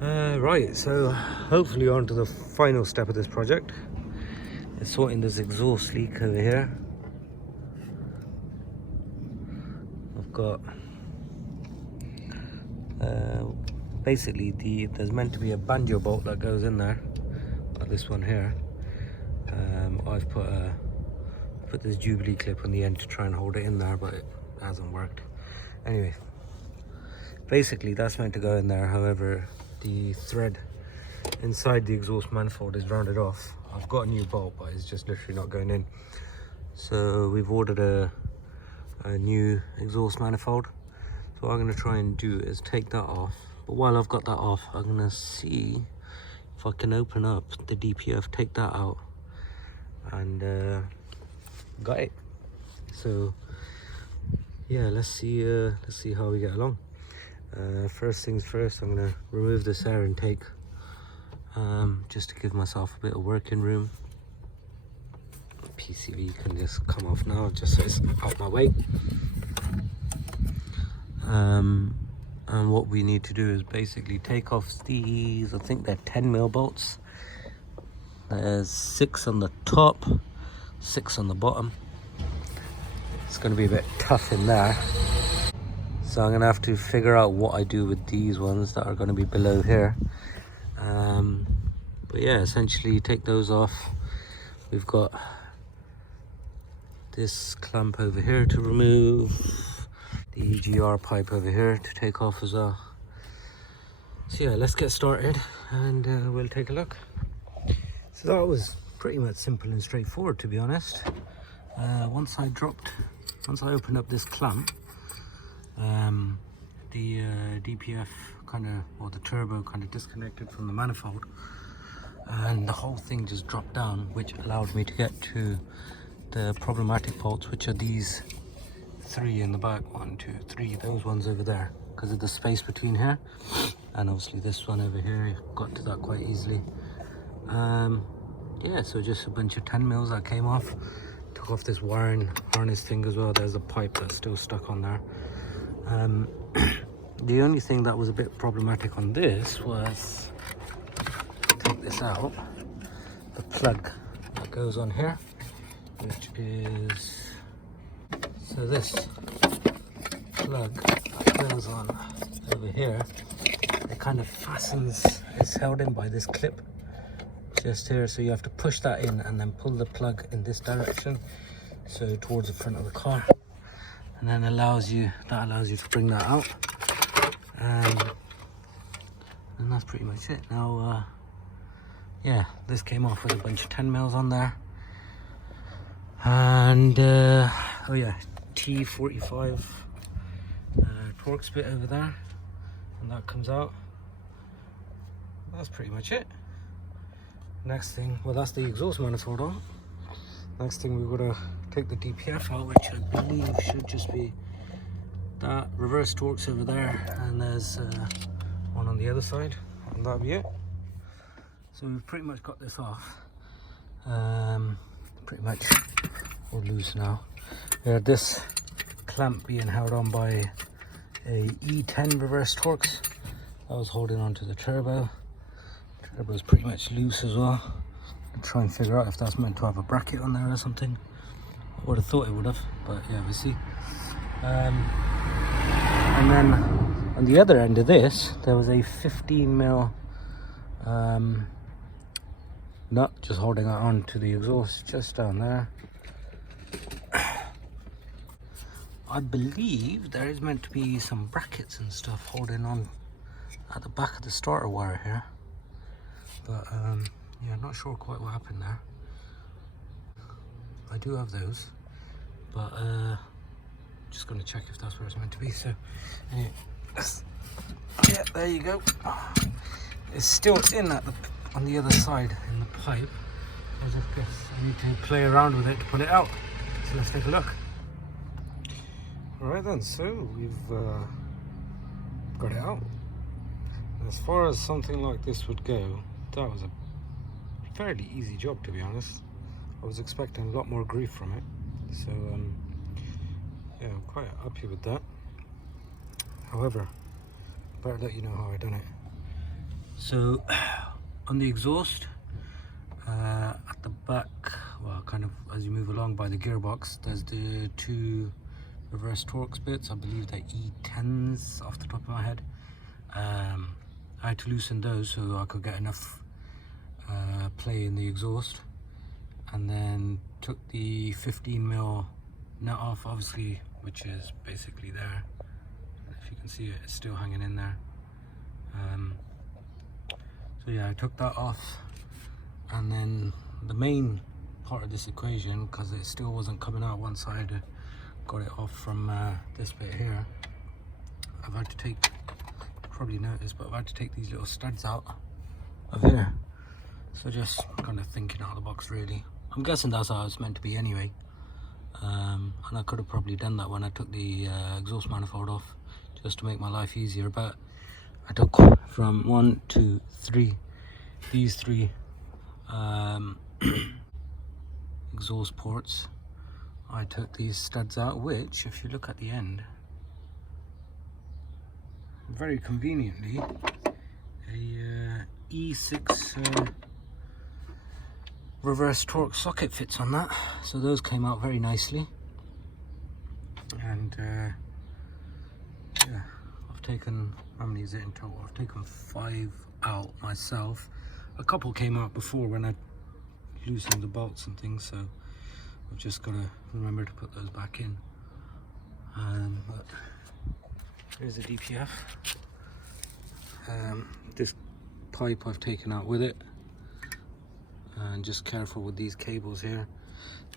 Right, so hopefully on to the final step of this project. It's sorting this exhaust leak over here. I've got basically there's meant to be a banjo bolt that goes in there, like this one here. I've put this Jubilee clip on the end to try and hold it in there, but it hasn't worked. Anyway, basically that's meant to go in there. However, the thread inside the exhaust manifold is rounded off. I've got a new bolt, but it's just literally not going in. So we've ordered a new exhaust manifold. So what I'm going to try and do is take that off. But while I've got that off, I'm going to see if I can open up the DPF, take that out, and got it. So yeah, let's see how we get along. First things first, I'm going to remove this air intake, just to give myself a bit of working room. PCV can just come off now, just so it's out my way. And what we need to do is basically take off these, I think they're 10mm bolts. There's 6 on the top, 6 on the bottom. It's going to be a bit tough in there, so I'm going to have to figure out what I do with these ones that are going to be below here. But yeah, essentially take those off. We've got this clamp over here to remove, the GR pipe over here to take off as well. So yeah, let's get started and we'll take a look. So that was pretty much simple and straightforward, to be honest. Once I opened up this clamp, the DPF or the turbo kind of disconnected from the manifold, and the whole thing just dropped down, which allowed me to get to the problematic bolts, which are these 3 in the back. 1, 2, 3, those ones over there, because of the space between here, and obviously this one over here, got to that quite easily. Yeah, so just a bunch of 10mm that came off. Took off this wiring harness thing as well. There's a pipe that's still stuck on there. The only thing that was a bit problematic on this was, take this out, the plug that goes on here, which is, so this plug that goes on over here, it kind of fastens, it's held in by this clip just here, so you have to push that in and then pull the plug in this direction, so towards the front of the car, and then allows you to bring that out, and that's pretty much it. Now yeah, this came off with a bunch of 10mm on there, and oh yeah, T45 Torx bit over there, and that comes out. That's pretty much it. Next thing, well, that's the exhaust manifold on. Next thing, we've got to take the DPF out, which I believe should just be that reverse Torx over there, and there's one on the other side, and that'll be it. So we've pretty much got this off. Pretty much all loose now. We had this clamp being held on by a E10 reverse Torx that was holding on to the turbo. Turbo's pretty much loose as well. I'll try and figure out if that's meant to have a bracket on there or something. I would have thought it would have, but yeah, we'll see. And then on the other end of this, there was a 15mm nut just holding it on to the exhaust just down there. I believe there is meant to be some brackets and stuff holding on at the back of the starter wire here, but yeah, not sure quite what happened there. I do have those, but just going to check if that's where it's meant to be. So anyway, yeah, there you go. It's still in on the other side in the pipe. I guess I need to play around with it to pull it out. So let's take a look. Alright then, so we've got it out. As far as something like this would go, that was a fairly easy job, to be honest. I was expecting a lot more grief from it, so yeah, I'm quite happy with that. However, better let you know how I done it. So on the exhaust, at the back, well, kind of as you move along by the gearbox, there's the two reverse Torx bits. I believe they're E10s off the top of my head. I had to loosen those so I could get enough play in the exhaust, and then took the 15mm nut off, obviously, which is basically there. If you can see it, it's still hanging in there. So yeah, I took that off, and then the main part of this equation, because it still wasn't coming out once I had got it off from this bit here, I've had to take, probably noticed, but I've had to take these little studs out of here. So just kind of thinking out of the box, really. I'm guessing that's how it's meant to be anyway. And I could have probably done that when I took the exhaust manifold off, just to make my life easier. But I took from 1, 2, 3, these 3 exhaust ports. I took these studs out, which, if you look at the end, very conveniently, a E6 reverse Torx socket fits on that. So those came out very nicely. And yeah, I've taken, how many is it in total? I've taken 5 out myself. A couple came out before when I loosened the bolts and things, so I've just got to remember to put those back in. But here's the DPF. This pipe I've taken out with it, and just careful with these cables here.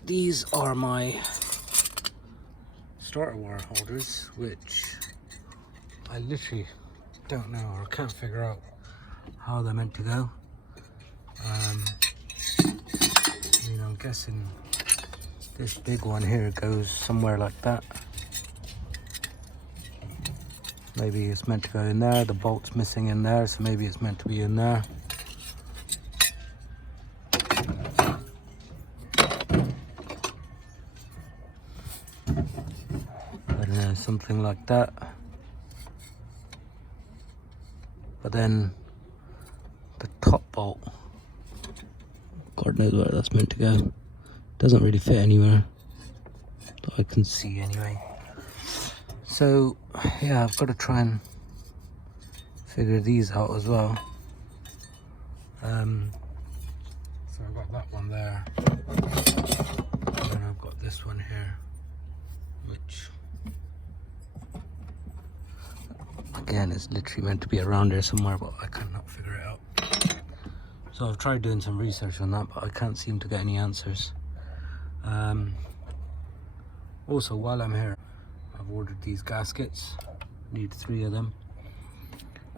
These are my starter wire holders, which I literally don't know or can't figure out how they're meant to go. I'm guessing this big one here goes somewhere like that. Maybe it's meant to go in there. The bolt's missing in there, so maybe it's meant to be in there. I don't know, something like that. But then the top bolt, God knows where that's meant to go. Doesn't really fit anywhere that I can see anyway. So yeah, I've got to try and figure these out as well. So I've got that one there, and then I've got this one here, which again is literally meant to be around there somewhere, but I cannot figure it out. So I've tried doing some research on that, but I can't seem to get any answers. Also, while I'm here, I've ordered these gaskets. Need 3 of them,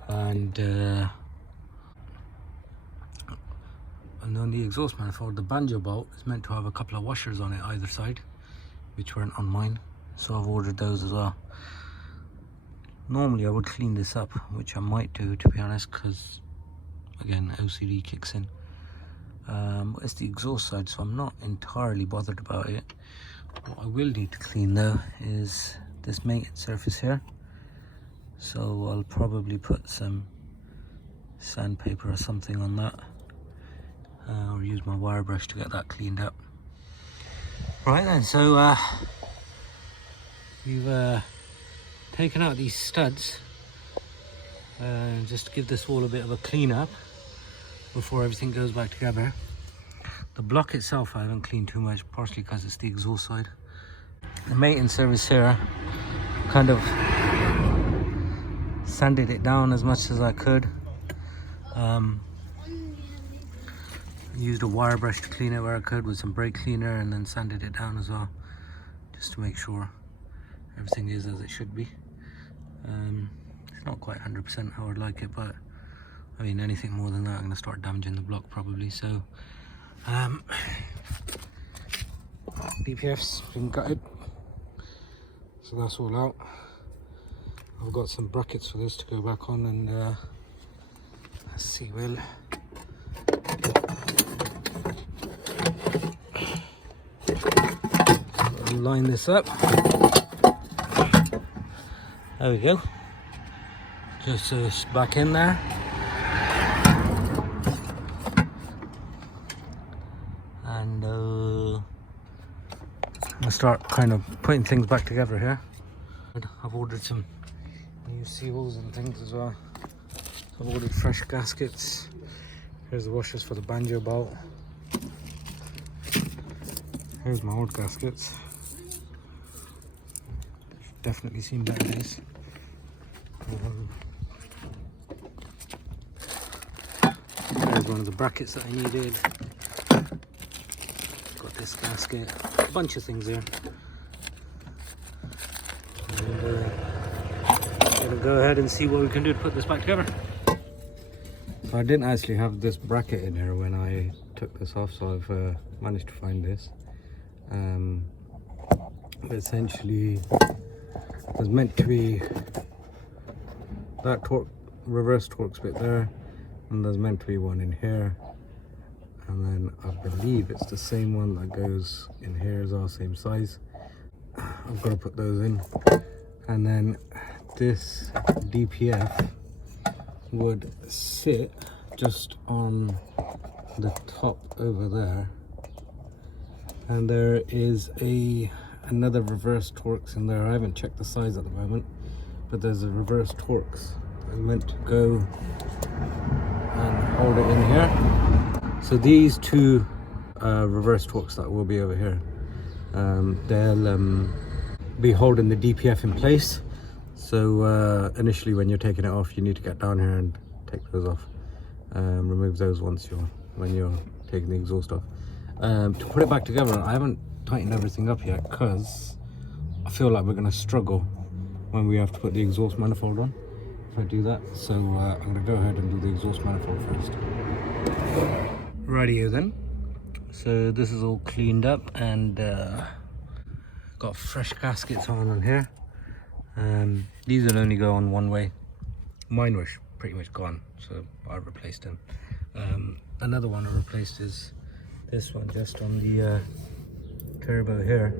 and on the exhaust manifold, the banjo bolt is meant to have a couple of washers on it either side, which weren't on mine, so I've ordered those as well. Normally I would clean this up, which I might do, to be honest, because again, OCD kicks in. It's the exhaust side, so I'm not entirely bothered about it. What I will need to clean though is this maintenance surface here, so I'll probably put some sandpaper or something on that, or use my wire brush to get that cleaned up. Right then, so we've taken out these studs just to give this all a bit of a clean up before everything goes back together. The block itself I haven't cleaned too much, partially because it's the exhaust side. The maintenance service here, kind of sanded it down as much as I could. Used a wire brush to clean it where I could with some brake cleaner, and then sanded it down as well, just to make sure everything is as it should be. It's not quite 100% how I'd like it, but I mean, anything more than that I'm going to start damaging the block probably. So DPF's been gutted, so that's all out. I've got some brackets for this to go back on, and let's see, we'll line this up. There we go, just so it's back in there. start kind of putting things back together here. I've ordered some new seals and things as well. So I've ordered fresh gaskets. Here's the washers for the banjo bolt. Here's my old gaskets. They've definitely seen better days. There's one of the brackets that I needed. Got this gasket. A bunch of things there. And I'm gonna go ahead and see what we can do to put this back together. So I didn't actually have this bracket in here when I took this off, so I've managed to find this. But essentially, there's meant to be that reverse Torx bit there, and there's meant to be one in here, and then I believe it's the same one that goes in here as well, same size. I've got to put those in, and then this DPF would sit just on the top over there, and there is another reverse Torx in there. I haven't checked the size at the moment, but there's a reverse Torx that's meant to go and hold it in here. So these two reverse Torx that will be over here, they'll be holding the DPF in place. So initially when you're taking it off, you need to get down here and take those off. Remove those when you're taking the exhaust off. To put it back together, I haven't tightened everything up yet because I feel like we're going to struggle when we have to put the exhaust manifold on if I do that. So I'm going to go ahead and do the exhaust manifold first. Rightio then. So this is all cleaned up and got fresh gaskets on here. These will only go on one way. Mine were pretty much gone, so I replaced them. Another one I replaced is this one just on the turbo here,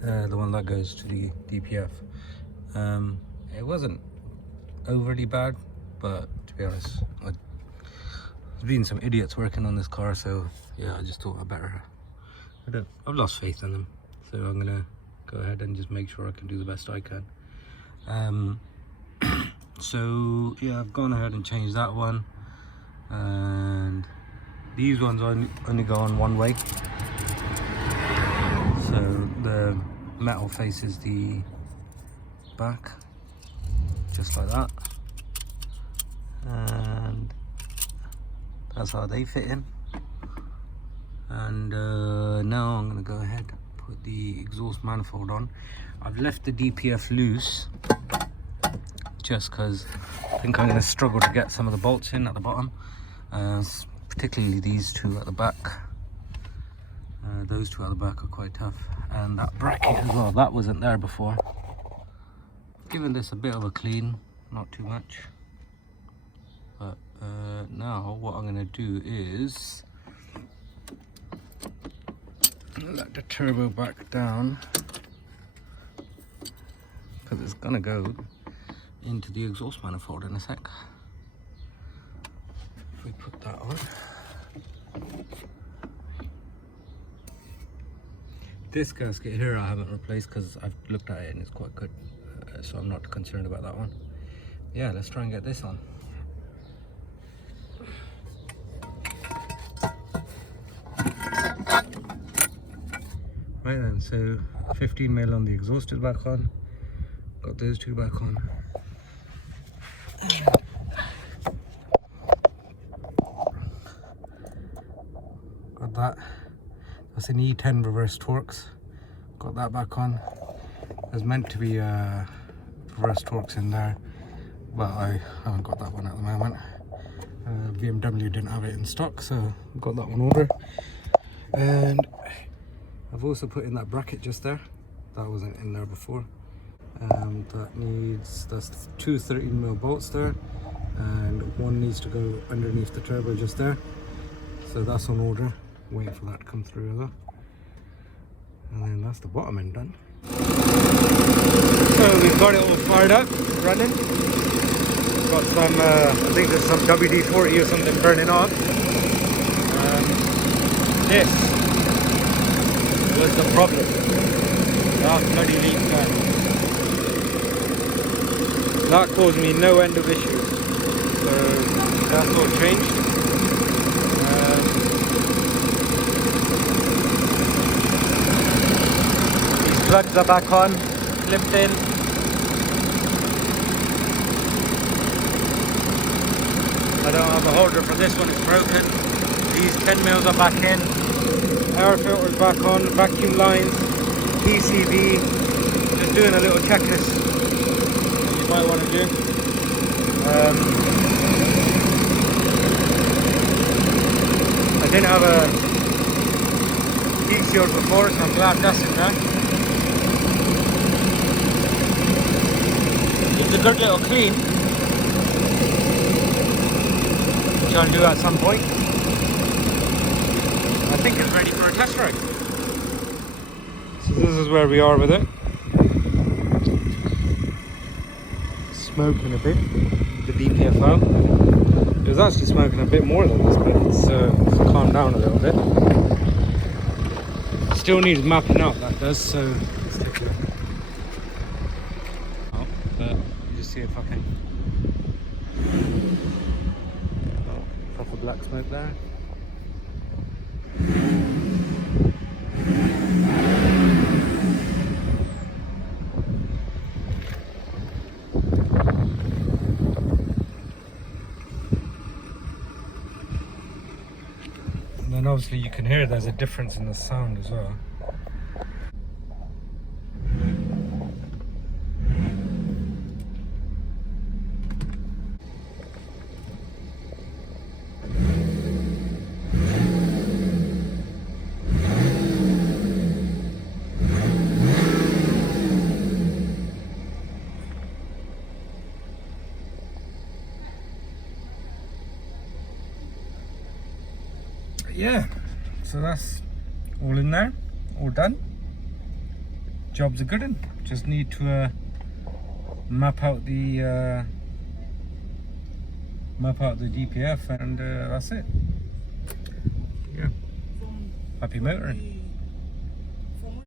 the one that goes to the DPF. It wasn't overly bad, but to be honest, there's been some idiots working on this car, so yeah, I just thought I've lost faith in them, so I'm gonna go ahead and just make sure I can do the best I can. So yeah, I've gone ahead and changed that one, and these ones only go on one way. So the metal faces the back, just like that, and that's how they fit in. And now I'm going to go ahead and put the exhaust manifold on. I've left the DPF loose just because I think I'm going to struggle to get some of the bolts in at the bottom, particularly these two at the back. Those two at the back are quite tough, and that bracket as well, that wasn't there before. Giving this a bit of a clean, not too much, but now what I'm going to do is let the turbo back down, because it's going to go into the exhaust manifold in a sec. If we put that on. This gasket here I haven't replaced because I've looked at it and it's quite good, so I'm not concerned about that one. Yeah, let's try and get this on. Right then, so 15mm on the exhaust is back on. Got those two back on. Got that. That's an E10 reverse Torx. Got that back on. There's meant to be a reverse Torx in there, but I haven't got that one at the moment. BMW didn't have it in stock, so got that one ordered. And I've also put in that bracket just there. That wasn't in there before. That's two 13mm bolts there, and one needs to go underneath the turbo just there. So that's on order. Waiting for that to come through as well. And then that's the bottom end done. So we've got it all fired up, running. Got some, I think there's some WD-40 or something burning off. This was the problem. That bloody leak there. That caused me no end of issues. So that's all changed. These plugs are back on, clipped in. I don't have a holder for this one, it's broken. These 10 mils are back in. Air filters back on, vacuum lines, PCV. Just doing a little checklist you might want to do. I didn't have a heat shield before, so I'm glad that's in there. It's a good little clean, which I'll do at some point. I think it's ready for a test ride. So this is where we are with it. Smoking a bit, the DPF out. It was actually smoking a bit more than this, but it's calmed down a little bit. Still needs mapping out, that does, so let's take a look. Oh, but just see if I can. Oh, proper black smoke there. And then obviously you can hear there's a difference in the sound as well. Yeah, so that's all in there, all done. Job's a good one. Just need to map out the DPF, and that's it. Yeah, happy motoring.